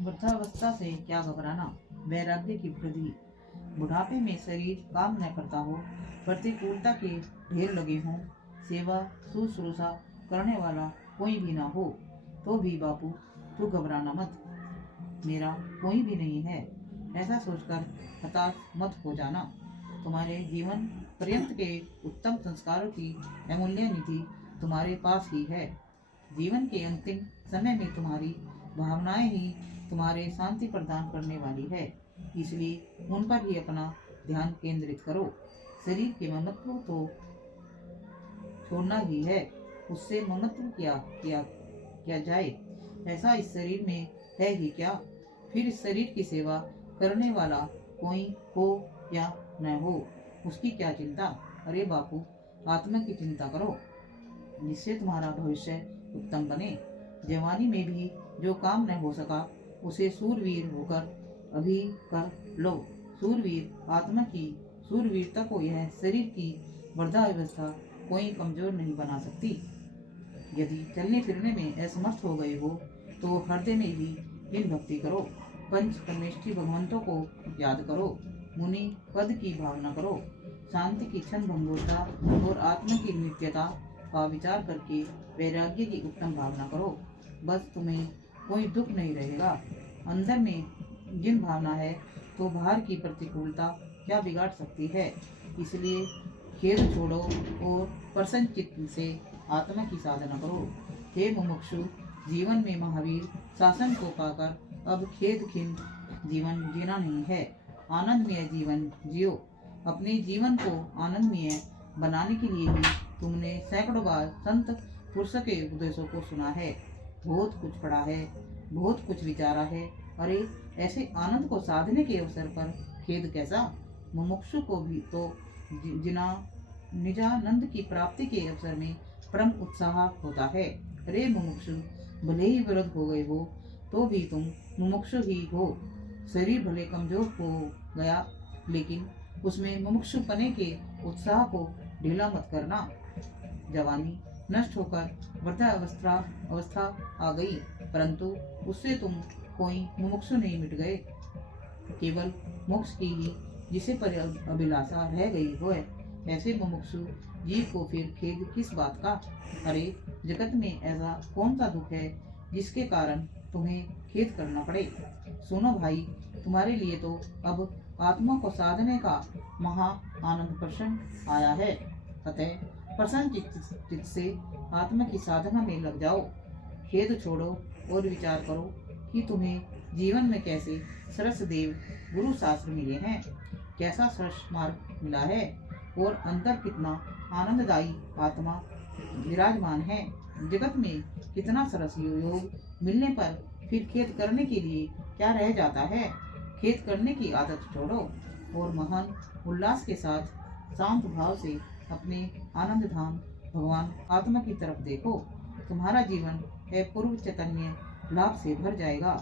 वृद्धावस्था से क्या घबराना, वैराग्य की वृद्धि। बुढ़ापे में शरीर काम न करता हो, प्रतिकूलता के ढेर लगे हों, सेवा शुश्रूषा करने वाला कोई भी ना हो, तो भी बापू तू घबराना मत, मेरा कोई भी नहीं है, ऐसा सोचकर हताश मत हो जाना। तुम्हारे जीवन पर्यंत के उत्तम संस्कारों की अमूल्य निधि तुम्हारे पास ही है। जीवन के अंतिम समय में तुम्हारी भावनाएं ही तुम्हारे शांति प्रदान करने वाली है, इसलिए उन पर ही अपना ध्यान केंद्रित करो। शरीर के ममत्व तो छोड़ना ही है, उससे ममत्व किया किया क्या जाए, ऐसा इस शरीर में है ही क्या। फिर इस शरीर की सेवा करने वाला कोई हो या न हो, उसकी क्या चिंता। अरे बापू, आत्मा की चिंता करो, जिससे तुम्हारा भविष्य उत्तम बने। जवानी में भी जो काम न हो सका, उसे सूरवीर होकर अभी कर लो। सूरवीर आत्मा की सूरवीरता को यह शरीर की वृद्धावस्था कोई कमजोर नहीं बना सकती। यदि चलने फिरने में असमर्थ हो गए हो, तो हृदय में ही इन भक्ति करो। पंच परमेष्ठी भगवंतों को याद करो, मुनि पद की भावना करो, शांति की क्षण भंगुरता और आत्मा की नित्यता का विचार करके वैराग्य की उत्तम भावना करो। बस तुम्हें कोई दुख नहीं रहेगा। अंदर में जिन भावना है, तो बाहर की प्रतिकूलता क्या बिगाड़ सकती है। इसलिए खेद छोड़ो और प्रसन्न चित्त से आत्मा की साधना करो। हे मुमुक्षु, जीवन में महावीर शासन को पाकर अब खेद खिन जीवन जीना नहीं है, आनंदमय जीवन जियो। अपने जीवन को आनंदमय बनाने के लिए ही तुमने सैकड़ों बार संत पुरुषों के उपदेशों को सुना है, बहुत कुछ पढ़ा है, बहुत कुछ विचारा है। अरे ऐसे आनंद को साधने के अवसर पर खेद कैसा। मुमुक्षु को भी तो जिना निजानंद की प्राप्ति के अवसर में परम उत्साह होता है। अरे मुमुक्षु, भले ही वृद्ध हो गए हो, तो भी तुम मुमुक्षु ही हो। शरीर भले कमजोर हो गया, लेकिन उसमें मुमुक्षुपने के उत्साह को ढीला मत करना। जवानी नष्ट होकर वृद्धावस्था आ गई, परंतु उससे तुम कोई मुमुक्षु नहीं मिट गए। केवल मोक्ष की ही जिसे पर अभिलाषा रह गई हो, ऐसे मुमुक्षु जीव को फिर खेद किस बात का। अरे जगत में ऐसा कौन सा दुख है जिसके कारण तुम्हें खेद करना पड़े। सुनो भाई, तुम्हारे लिए तो अब आत्मा को साधने का महा आनंद प्रसन्न आया है। अतः प्रसन्न चित्त से आत्मा की साधना में लग जाओ। खेद छोड़ो और विचार करो कि तुम्हें जीवन में कैसे सरस देव गुरु शास्त्र मिले हैं, कैसा सरस मार्ग मिला है, और अंदर कितना आनंददायी आत्मा विराजमान है। जगत में कितना सरस योग मिलने पर फिर खेद करने के लिए क्या रह जाता है। खेद करने की आदत छोड़ो और महान उल्लास के साथ शांत भाव से अपने आनंद धाम भगवान आत्मा की तरफ देखो। तुम्हारा जीवन अपूर्व चैतन्य लाभ से भर जाएगा।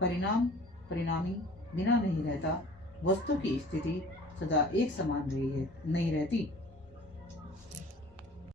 परिणामी बिना नहीं रहता। वस्तु की स्थिति सदा एक समान नहीं रहती।